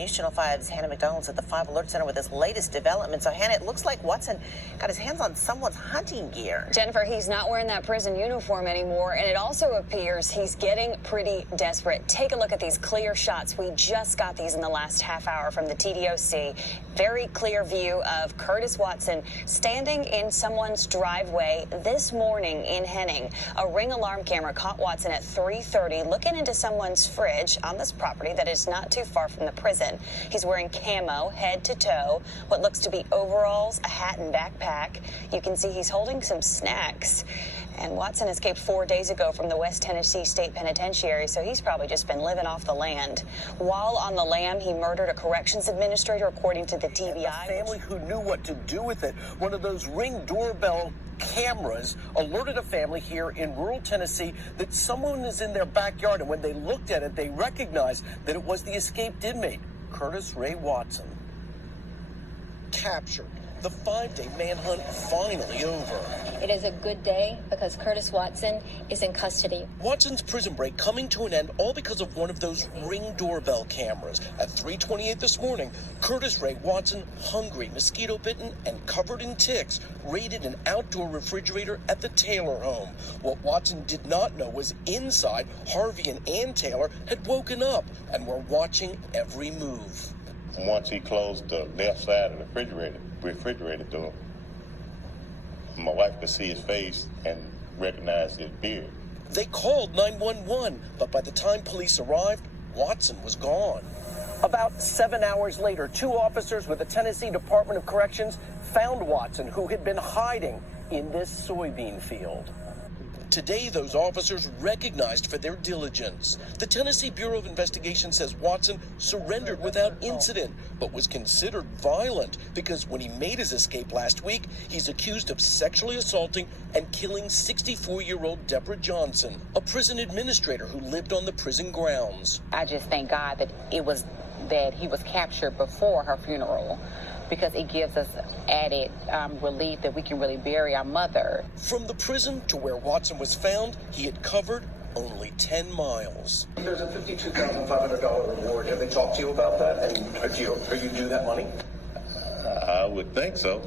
News Channel 5's Hannah McDonald's at the 5 Alert Center with this latest development. So, Hannah, it looks like Watson got his hands on someone's hunting gear. Jennifer, he's not wearing that prison uniform anymore, and it also appears he's getting pretty desperate. Take a look at these clear shots. We just got these in the last half hour from the TDOC. Very clear view of Curtis Watson standing in someone's driveway this morning in Henning. A Ring alarm camera caught Watson at 3:30 looking into someone's fridge on this property that is not too far from the prison. He's wearing camo head to toe, what looks to be overalls, a hat and backpack. You can see he's holding some snacks. And Watson escaped 4 days ago from the West Tennessee State Penitentiary, so he's probably just been living off the land. While on the lam, he murdered a corrections administrator, according to the TBI. A family who knew what to do with it. One of those Ring doorbell cameras alerted a family here in rural Tennessee that someone is in their backyard, and when they looked at it, they recognized that it was the escaped inmate, Curtis Ray Watson. Captured. The 5-day manhunt finally over. It is a good day because Curtis Watson is in custody. Watson's prison break coming to an end all because of one of those Ring doorbell cameras. At 3:28 this morning, Curtis Ray Watson, hungry, mosquito bitten, and covered in ticks, raided an outdoor refrigerator at the Taylor home. What Watson did not know was inside, Harvey and Ann Taylor had woken up and were watching every move. Once he closed the left side of the refrigerator door, my wife could see his face and recognize his beard. They called 911, but by the time police arrived, Watson was gone. About 7 hours later, 2 officers with the Tennessee Department of Corrections found Watson, who had been hiding in this soybean field. Today, those officers recognized for their diligence. The Tennessee Bureau of Investigation says Watson surrendered without incident, but was considered violent because when he made his escape last week, he's accused of sexually assaulting and killing 64-year-old Deborah Johnson, a prison administrator who lived on the prison grounds. I just thank God that he was captured before her funeral, because it gives us added relief that we can really bury our mother. From the prison to where Watson was found, he had covered only 10 miles. There's a $52,500 reward. Have they talked to you about that? And are you due that money? I would think so.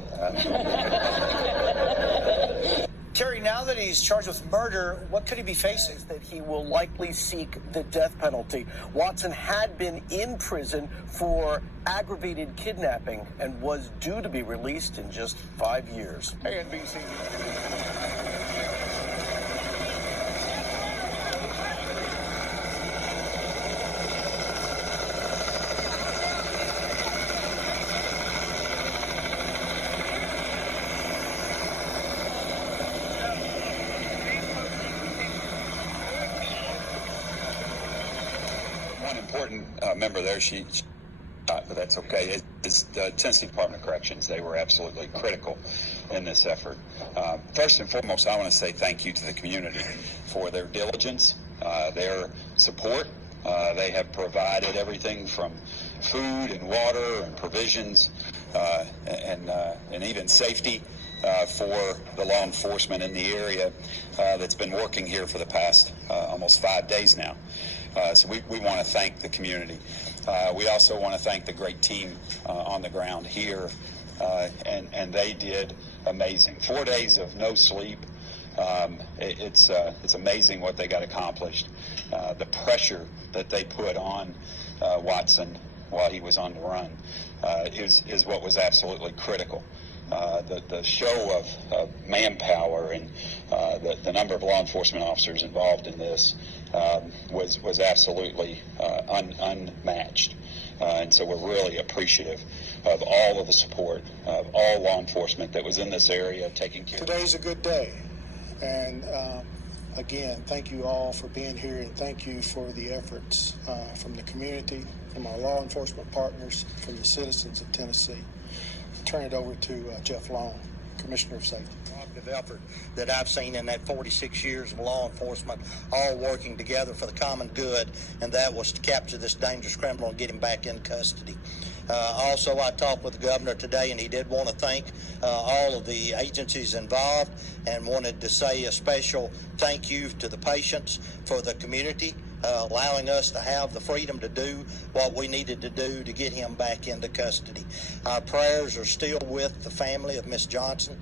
Terry, now that he's charged with murder, what could he be facing? That he will likely seek the death penalty. Watson had been in prison for aggravated kidnapping and was due to be released in just 5 years. NBC. One important member there, but that's okay, is the Tennessee Department of Corrections. They were absolutely critical in this effort. First and foremost, I want to say thank you to the community for their diligence, their support. They have provided everything from food and water and provisions and even safety for the law enforcement in the area that's been working here for the past almost 5 days now. So we want to thank the community. We also want to thank the great team on the ground here, and they did amazing. 4 days of no sleep. It's amazing what they got accomplished. The pressure that they put on Watson while he was on the run is what was absolutely critical. The show of manpower and the number of law enforcement officers involved in this was absolutely unmatched. And so we're really appreciative of all of the support of all law enforcement that was in this area taking care. Today's a good day. And again, thank you all for being here, and thank you for the efforts from the community, from our law enforcement partners, from the citizens of Tennessee. Turn it over to Jeff Long, Commissioner of Safety. Effort that I've seen in that 46 years of law enforcement, all working together for the common good, and that was to capture this dangerous criminal and get him back in custody. Also, I talked with the governor today, and he did want to thank all of the agencies involved and wanted to say a special thank you to the patients, for the community, allowing us to have the freedom to do what we needed to do to get him back into custody. Our prayers are still with the family of Miss Johnson.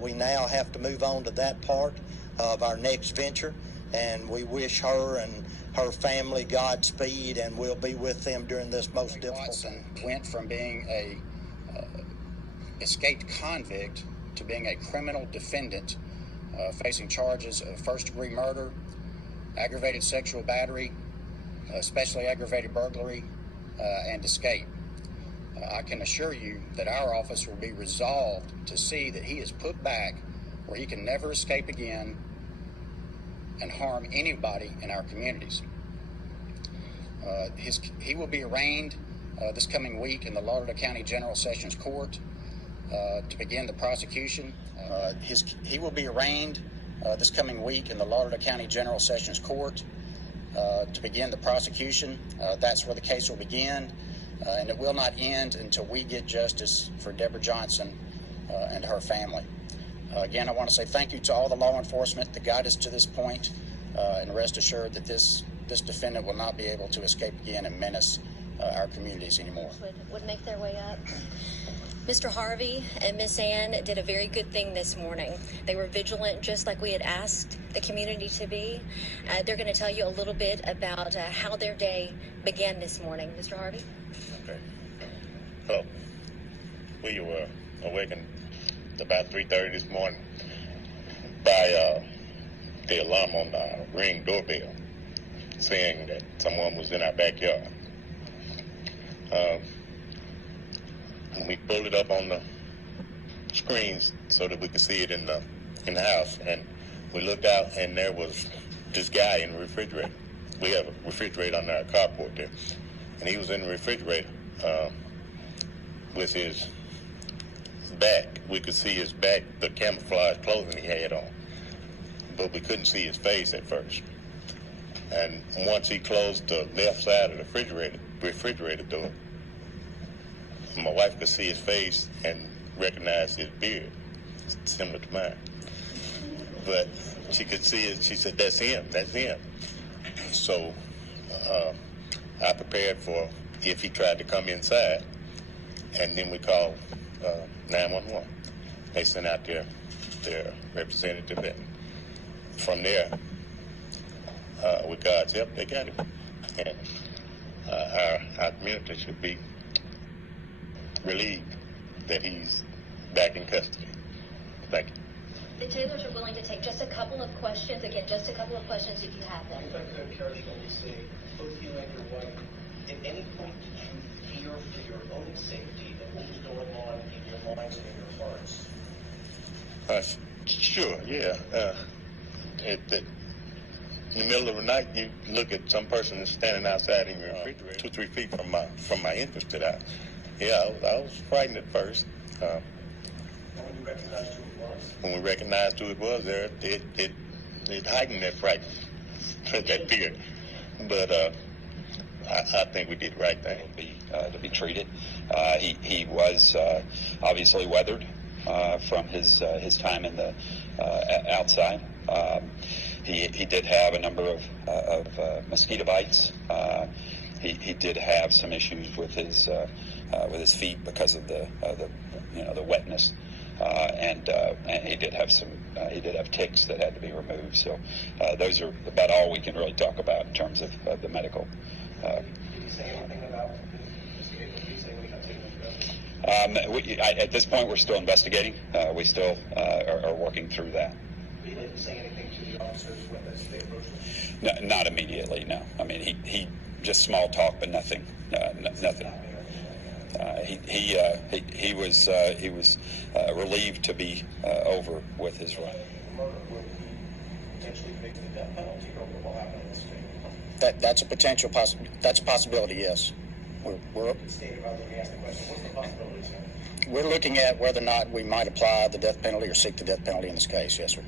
We now have to move on to that part of our next venture, and we wish her and her family Godspeed, and we'll be with them during this most difficult time. Went from being a escaped convict to being a criminal defendant facing charges of first-degree murder, aggravated sexual battery, especially aggravated burglary, and escape. I can assure you that our office will be resolved to see that he is put back where he can never escape again and harm anybody in our communities. He will be arraigned this coming week in the Lauderdale County General Sessions Court to begin the prosecution. He will be arraigned this coming week in the Lauderdale County General Sessions Court to begin the prosecution. That's where the case will begin, and it will not end until we get justice for Deborah Johnson and her family. Again, I want to say thank you to all the law enforcement that got us to this point, and rest assured that this defendant will not be able to escape again and menace our communities anymore. Would make their way up. Mr. Harvey and Miss Ann did a very good thing this morning. They were vigilant, just like we had asked the community to be. They're going to tell you a little bit about how their day began this morning. Mr. Harvey? Okay. Hello. We were awakened about 3:30 this morning by the alarm on the Ring doorbell saying that someone was in our backyard. We pulled it up on the screens so that we could see it in the house, and we looked out, and there was this guy in the refrigerator. We have a refrigerator under our carport there, and he was in the refrigerator with his back. We could see his back, the camouflage clothing he had on, but we couldn't see his face at first. And once he closed the left side of the refrigerator door, my wife could see his face and recognize his beard, similar to mine. But she could see it. She said, "That's him. That's him." So I prepared for if he tried to come inside, and then we called 911. They sent out their representative, and from there, with God's help, they got him. And our community should be relieved that he's back in custody. Thank you. The Taylors are willing to take just a couple of questions. Again, just a couple of questions if you have them. If I could, Carrie, let me say, both you and your wife, at any point did you fear for your own safety and what was going on in your minds and in your hearts? Sure, yeah. In the middle of the night, you look at some person that's standing outside in your refrigerator, 2-3 feet from my entrance to the house. Yeah, I was frightened at first. When you recognized who it was? When we recognized who it was, there it heightened that fright, that fear. But I think we did the right thing. To be treated. He was obviously weathered from his time in the outside. He did have a number of mosquito bites. He did have some issues with his feet because of the wetness, and he did have ticks that had to be removed. So those are about all we can really talk about in terms of the medical. Did you say anything about this case? Did you say we have taken At this point, we're still investigating. We still are working through that. You didn't say anything to the officers when they approached him? No, not immediately. No. I mean, he just small talk, but nothing. Nothing. He was relieved to be over with his run. Murder would potentially face the death penalty, or what will happen in this case? That's a potential that's a possibility. Yes, we're State, rather than ask the question, what's the possibility, sir? we're looking at whether or not we might apply the death penalty or seek the death penalty in this case. Yes, sir.